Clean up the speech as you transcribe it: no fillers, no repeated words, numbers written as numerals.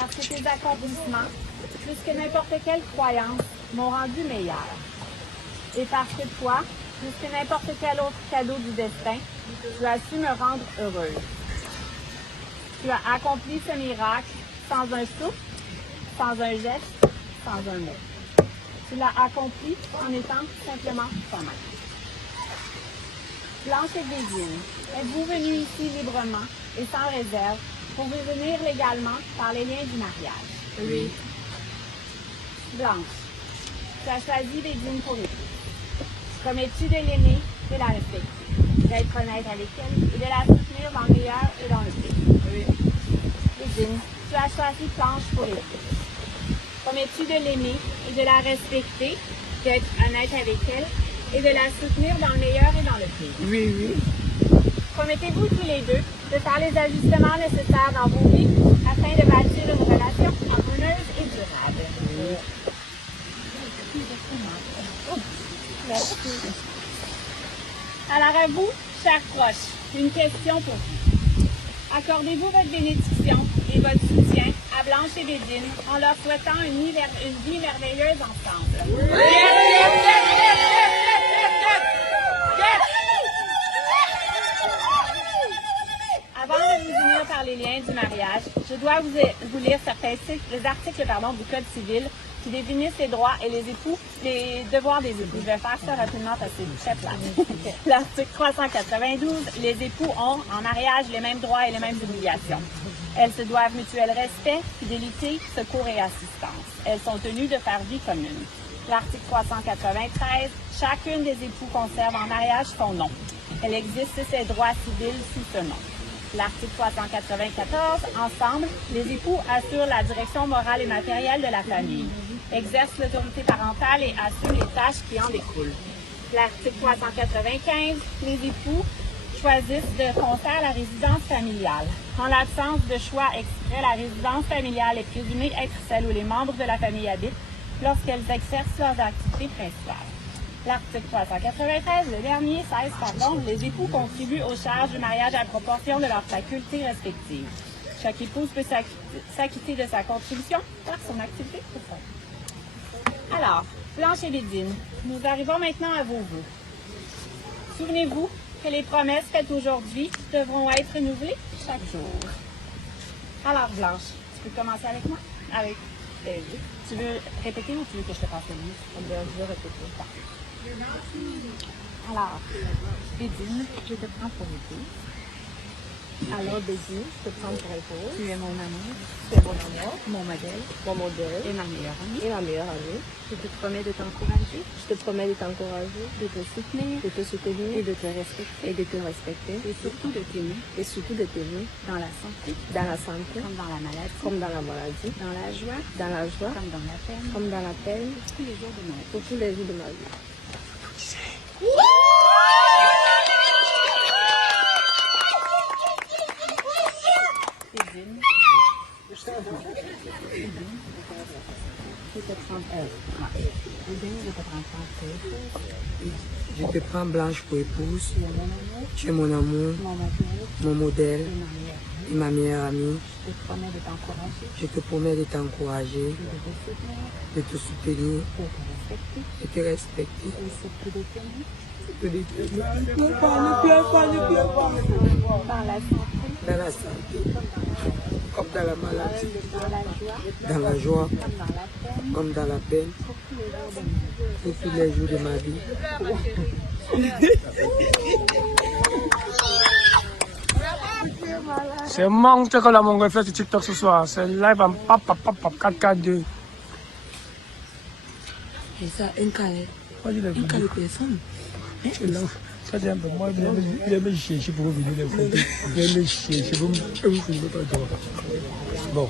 parce que tes accomplissements, plus que n'importe quelle croyance, m'ont rendu meilleur. Et parce que toi, plus que n'importe quel autre cadeau du destin, tu as su me rendre heureuse. Tu as accompli ce miracle sans un souffle, sans un geste, sans un mot. Tu l'as accompli en étant simplement toi-même. Blanche et Bédine, êtes-vous venue ici librement et sans réserve pour venir légalement par les liens du mariage? Oui. Blanche, tu as choisi Bédine pour épouse. Promets-tu de l'aimer, de la respecter, d'être honnête avec elle et de la soutenir dans le meilleur et dans le pire? Oui. Bédine, tu as choisi Blanche pour épouse. Promets-tu de l'aimer et de la respecter, d'être honnête avec elle et de la soutenir dans le meilleur et dans le pire? Oui, oui. Promettez-vous tous les deux de faire les ajustements nécessaires dans vos vies afin de bâtir une relation harmonieuse et durable? Oui. Merci. Alors à vous, chers proches, une question pour vous. Accordez-vous votre bénédiction et votre soutien à Blanche et Bédine en leur souhaitant une vie merveilleuse ensemble? Oui. Avant de vous unir par les liens du mariage, je dois vous lire certains articles du Code civil qui définissent les droits et les devoirs des époux. Je vais faire ça rapidement parce que c'est très plat. L'article 392, les époux ont en mariage les mêmes droits et les mêmes obligations. Elles se doivent mutuel respect, fidélité, secours et assistance. Elles sont tenues de faire vie commune. L'article 393, chacune des époux conserve en mariage son nom. Elle existe ses droits civils sous ce nom. L'article 394, ensemble, les époux assurent la direction morale et matérielle de la famille, exercent l'autorité parentale et assument les tâches qui en découlent. L'article 395, les époux choisissent de concert la résidence familiale. En l'absence de choix exprès, la résidence familiale est présumée être celle où les membres de la famille habitent lorsqu'elles exercent leurs activités principales. L'article 393, le dernier, 16, les époux contribuent aux charges du mariage à proportion de leurs facultés respectives. Chaque épouse peut s'acquitter de sa contribution par son activité préférée. Alors, Blanche et Bédine, nous arrivons maintenant à vos vœux. Souvenez-vous que les promesses faites aujourd'hui devront être renouvelées chaque jour. Alors, Blanche, tu peux commencer avec moi? Avec plaisir. Tu veux répéter ou tu veux que je te passe le livre? Je veux répéter. Parfait. Alors, Bédine, je te prends pour épouse. Alors, Bédine, je te prends pour épouse. Tu es mon amour. Tu es mon amour, Mon modèle. mon modèle Et ma meilleure amie. et ma meilleure amie. Je te promets de t'encourager, Je te promets de t'encourager, de te soutenir de te soutenir et de te respecter. et de te respecter Et surtout de t'aimer et surtout de t'aimer dans la santé, dans la santé, comme dans la maladie, comme dans la maladie, dans la joie, dans la joie, comme dans la peine, comme dans la peine, tous les jours de ma vie. pour tous les jours de ma vie. Bédine. Je te prends Bédine, je te prends pour épouse. Je te prends Blanche pour épouse. Tu es mon amour, Tu es mon amour, mon modèle mon modèle et ma meilleure amie. et ma meilleure amie. Je te promets de t'encourager, Je te promets de t'encourager, de te soutenir, de te soutenir, de te respecter de te respecter. et surtout de t'aimer Ne pleure pas, ne pleure pas. dans la santé, Dans la santé, comme dans la maladie, dans la joie, dans la joie, comme dans la peine, comme dans la peine, pour tous les jours de ma vie. pour tous les jours de ma vie. C'est mon que la mon fait sur TikTok ce soir. C'est live en 442. Et ça, un carré, Un carré personne. Ça dit un peu, moi, il aime chier pour vous venir les photos. Il aime chier, c'est vous, je ne peux pas droit. Bon.